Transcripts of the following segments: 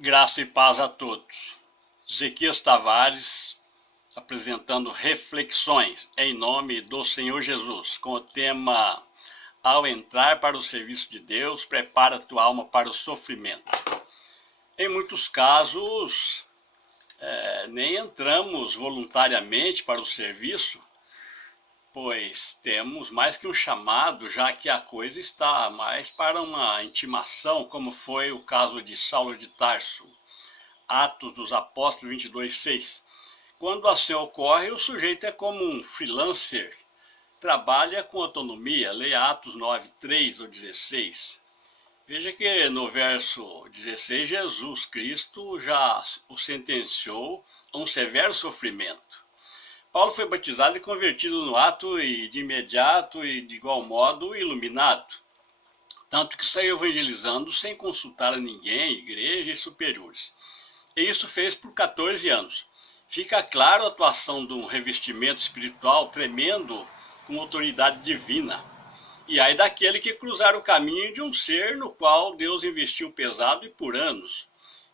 Graça e paz a todos. Zequias Tavares apresentando reflexões em nome do Senhor Jesus, com o tema: ao entrar para o serviço de Deus, prepara tua alma para o sofrimento. Em muitos casos, nem entramos voluntariamente para o serviço, pois temos mais que um chamado, já que a coisa está mais para uma intimação, como foi o caso de Saulo de Tarso, Atos dos Apóstolos 22:6. Quando assim ocorre, o sujeito é como um freelancer, trabalha com autonomia, leia Atos 9:3 ou 16. Veja que no verso 16, Jesus Cristo já o sentenciou a um severo sofrimento. Paulo foi batizado e convertido no ato e de imediato e de igual modo iluminado, tanto que saiu evangelizando sem consultar a ninguém, igreja e superiores. E isso fez por 14 anos. Fica claro a atuação de um revestimento espiritual tremendo com autoridade divina. E aí daquele que cruzar o caminho de um ser no qual Deus investiu pesado e por anos,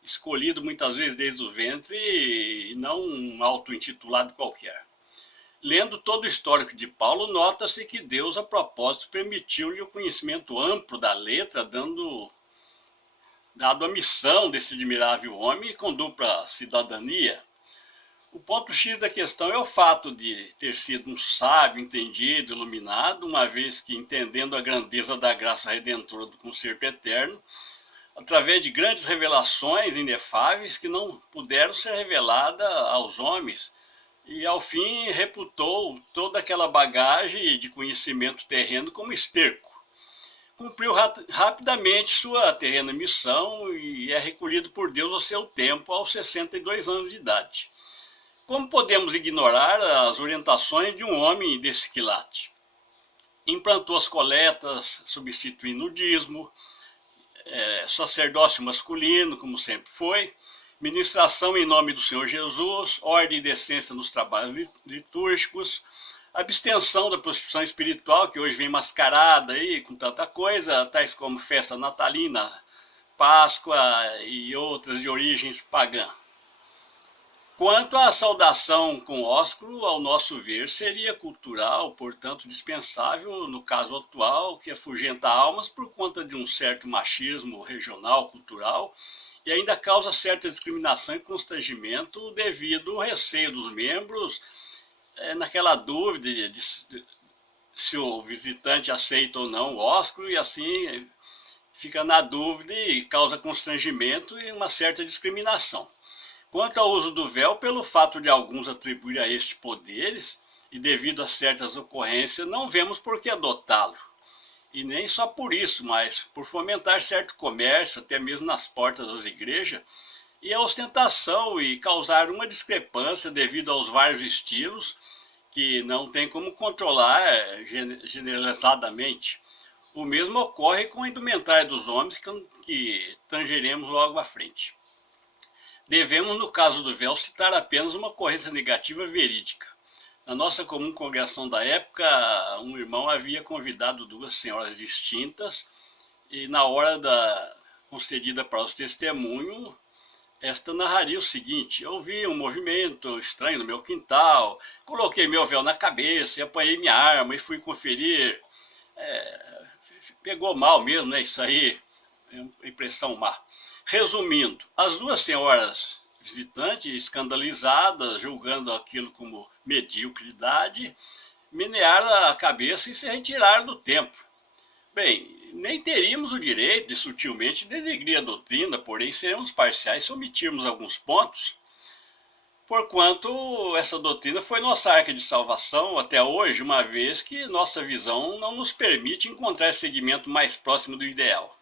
escolhido muitas vezes desde o ventre e não um auto-intitulado qualquer. Lendo todo o histórico de Paulo, nota-se que Deus, a propósito, permitiu-lhe o conhecimento amplo da letra, dado a missão desse admirável homem com dupla cidadania. O ponto X da questão é o fato de ter sido um sábio, entendido, iluminado, uma vez que, entendendo a grandeza da graça redentora do concerto eterno, através de grandes revelações inefáveis que não puderam ser reveladas aos homens, e ao fim reputou toda aquela bagagem de conhecimento terreno como esterco. Cumpriu rapidamente sua terrena missão e é recolhido por Deus ao seu tempo, aos 62 anos de idade. Como podemos ignorar as orientações de um homem desse quilate? Implantou as coletas, substituindo o dízimo, sacerdócio masculino, como sempre foi, ministração em nome do Senhor Jesus, ordem e decência nos trabalhos litúrgicos, abstenção da prostituição espiritual, que hoje vem mascarada aí com tanta coisa, tais como festa natalina, Páscoa e outras de origens pagã. Quanto à saudação com ósculo, ao nosso ver, seria cultural, portanto dispensável no caso atual, que afugenta almas por conta de um certo machismo regional, cultural, e ainda causa certa discriminação e constrangimento devido ao receio dos membros, naquela dúvida de se o visitante aceita ou não o ósculo, e assim fica na dúvida e causa constrangimento e uma certa discriminação. Quanto ao uso do véu, pelo fato de alguns atribuir a este poderes, e devido a certas ocorrências, não vemos por que adotá-lo. E nem só por isso, mas por fomentar certo comércio, até mesmo nas portas das igrejas, e a ostentação e causar uma discrepância devido aos vários estilos, que não tem como controlar generalizadamente. O mesmo ocorre com a indumentária dos homens, que tangeremos logo à frente. Devemos, no caso do véu, citar apenas uma ocorrência negativa verídica. Na nossa comum congregação da época, um irmão havia convidado duas senhoras distintas e na hora concedida para os testemunhos, esta narraria o seguinte: eu vi um movimento estranho no meu quintal, coloquei meu véu na cabeça, apanhei minha arma e fui conferir. Pegou mal mesmo, né? Isso aí é impressão má. Resumindo, as duas senhoras visitantes, escandalizadas, julgando aquilo como mediocridade, menearam a cabeça e se retiraram do templo. Bem, nem teríamos o direito de sutilmente denegrir a doutrina, porém seremos parciais se omitirmos alguns pontos, porquanto essa doutrina foi nossa arca de salvação até hoje, uma vez que nossa visão não nos permite encontrar segmento mais próximo do ideal.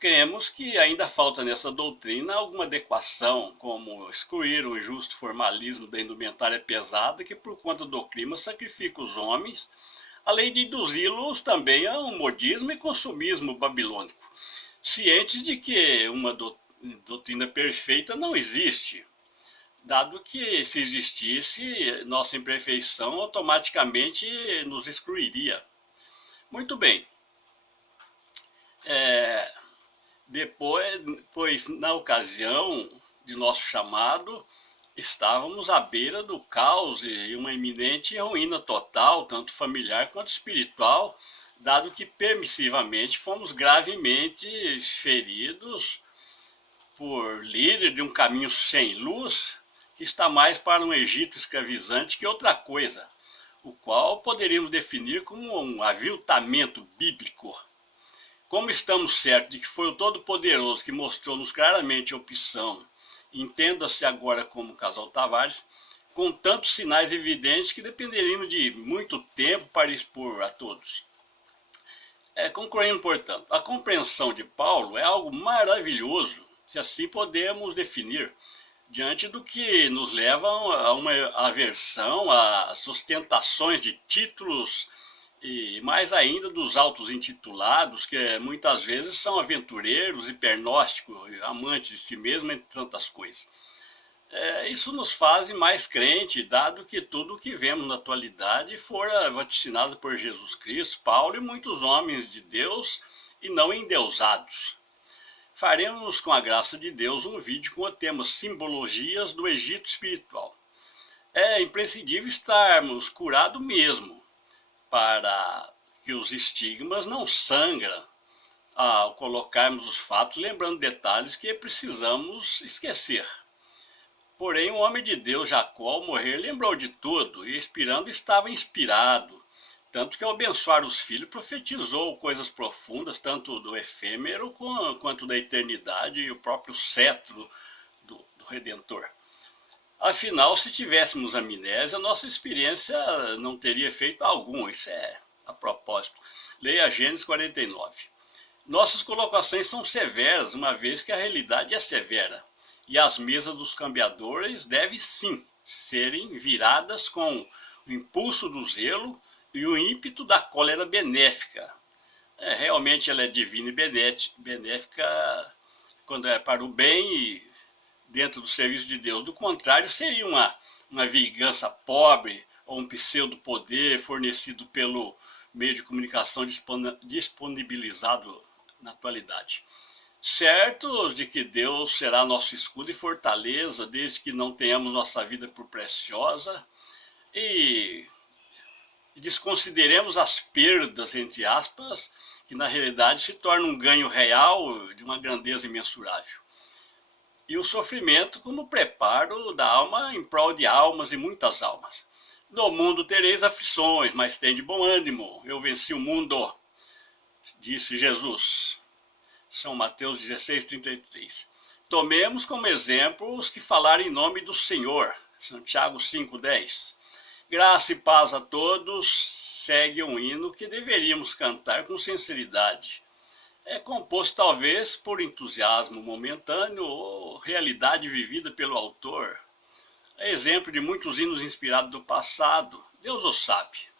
Cremos que ainda falta nessa doutrina alguma adequação, como excluir o injusto formalismo da indumentária pesada que, por conta do clima, sacrifica os homens, além de induzi-los também a um modismo e consumismo babilônico, cientes de que uma doutrina perfeita não existe, dado que, se existisse, nossa imperfeição automaticamente nos excluiria. Muito bem. pois na ocasião de nosso chamado, estávamos à beira do caos e uma iminente ruína total, tanto familiar quanto espiritual, dado que permissivamente fomos gravemente feridos por líder de um caminho sem luz, que está mais para um Egito escravizante que outra coisa, o qual poderíamos definir como um aviltamento bíblico. Como estamos certos de que foi o Todo-Poderoso que mostrou-nos claramente a opção, entenda-se agora como Casal Tavares, com tantos sinais evidentes que dependeríamos de muito tempo para expor a todos. Concluindo, portanto, a compreensão de Paulo é algo maravilhoso, se assim podemos definir, diante do que nos leva a uma aversão a sustentações de títulos e mais ainda dos autos-intitulados, que muitas vezes são aventureiros, hipernósticos, amantes de si mesmo, entre tantas coisas. Isso nos faz mais crente, dado que tudo o que vemos na atualidade fora vaticinado por Jesus Cristo, Paulo e muitos homens de Deus e não endeusados. Faremos, com a graça de Deus, um vídeo com o tema Simbologias do Egito Espiritual. É imprescindível estarmos curados mesmo, para que os estigmas não sangram ao colocarmos os fatos, lembrando detalhes que precisamos esquecer. Porém, o homem de Deus, Jacó, ao morrer, lembrou de tudo, e expirando estava inspirado, tanto que ao abençoar os filhos profetizou coisas profundas, tanto do efêmero quanto da eternidade e o próprio cetro do Redentor. Afinal, se tivéssemos amnésia, nossa experiência não teria efeito algum. Isso é a propósito. Leia Gênesis 49. Nossas colocações são severas, uma vez que a realidade é severa. E as mesas dos cambiadores devem sim serem viradas com o impulso do zelo e o ímpeto da cólera benéfica. Realmente ela é divina e benéfica quando é para o bem e dentro do serviço de Deus. Do contrário, seria uma vingança pobre ou um pseudo-poder fornecido pelo meio de comunicação disponibilizado na atualidade. Certos de que Deus será nosso escudo e fortaleza, desde que não tenhamos nossa vida por preciosa e desconsideremos as perdas, entre aspas, que na realidade se tornam um ganho real de uma grandeza imensurável. E o sofrimento como preparo da alma em prol de almas e muitas almas. No mundo tereis aflições, mas tende bom ânimo, eu venci o mundo, disse Jesus. São Mateus 16:33. Tomemos como exemplo os que falaram em nome do Senhor, Santiago 5:10. Graça e paz a todos, segue um hino que deveríamos cantar com sinceridade. É composto talvez por entusiasmo momentâneo ou realidade vivida pelo autor. É exemplo de muitos hinos inspirados do passado, Deus o sabe.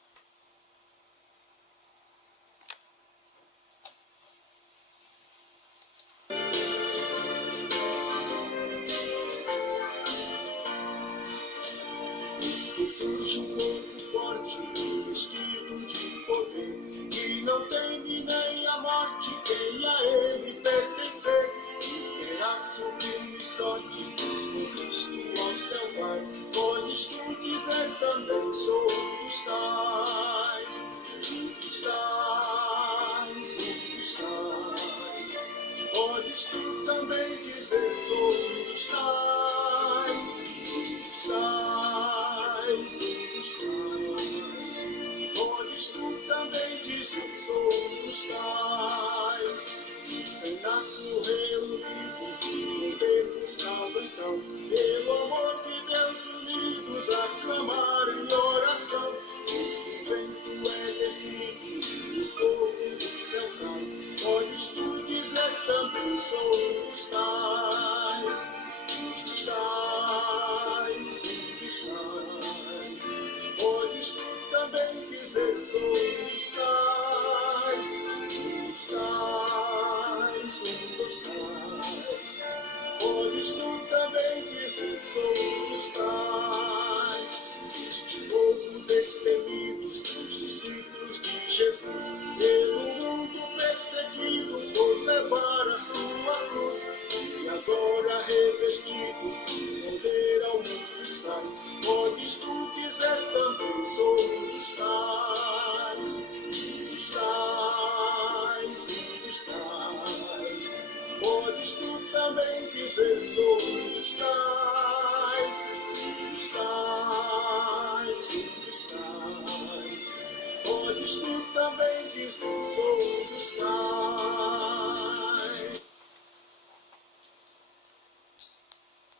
Surge um corpo forte, vestido de poder, que não teme nem a morte, quem a ele pertencer, e terá sublime sorte, com Cristo ao céu vai. Podes tu dizer também, sou um dos tais, um dos tais, um dos tais. Podes tu também dizer, sou um dos tais, um dos tais. Podes tu também dizer, sou um dos tais. O Senado reunidos e Deus calma então, pelo amor de Deus unidos a clamar em oração. Diz que o vento é descido e o fogo do céu cai. Podes tu dizer também, sou um dos tais, um dos tais, um dos tais. Podes tu também dizer, sou um dos tais, um dos tais, um dos tais. Podes tu também dizer, sou um dos tais. Este povo destemidos, dos discípulos de Jesus, pelo mundo perseguido por levar a sua revestido de poder ao mundo sai. Podes tu dizer também, sou um dos tais, um dos tais, um dos tais. Podes tu também dizer, sou um dos tais, um dos tais, um dos tais. Podes tu também dizer, sou um dos tais.